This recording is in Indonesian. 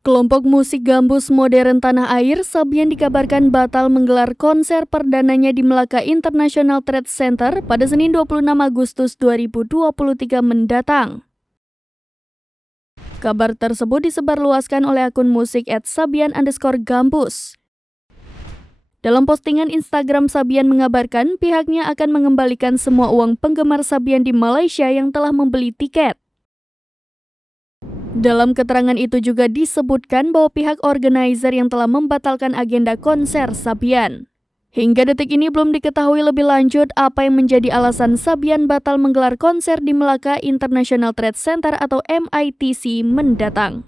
Kelompok musik gambus modern tanah air, Sabian dikabarkan batal menggelar konser perdananya di Melaka International Trade Center pada Senin 26 Agustus 2023 mendatang. Kabar tersebut disebarluaskan oleh akun musik @sabian_gambus. Dalam postingan Instagram, Sabian mengabarkan pihaknya akan mengembalikan semua uang penggemar Sabian di Malaysia yang telah membeli tiket. Dalam keterangan itu juga disebutkan bahwa pihak organizer yang telah membatalkan agenda konser Sabian. Hingga detik ini belum diketahui lebih lanjut apa yang menjadi alasan Sabian batal menggelar konser di Melaka International Trade Center atau MITC mendatang.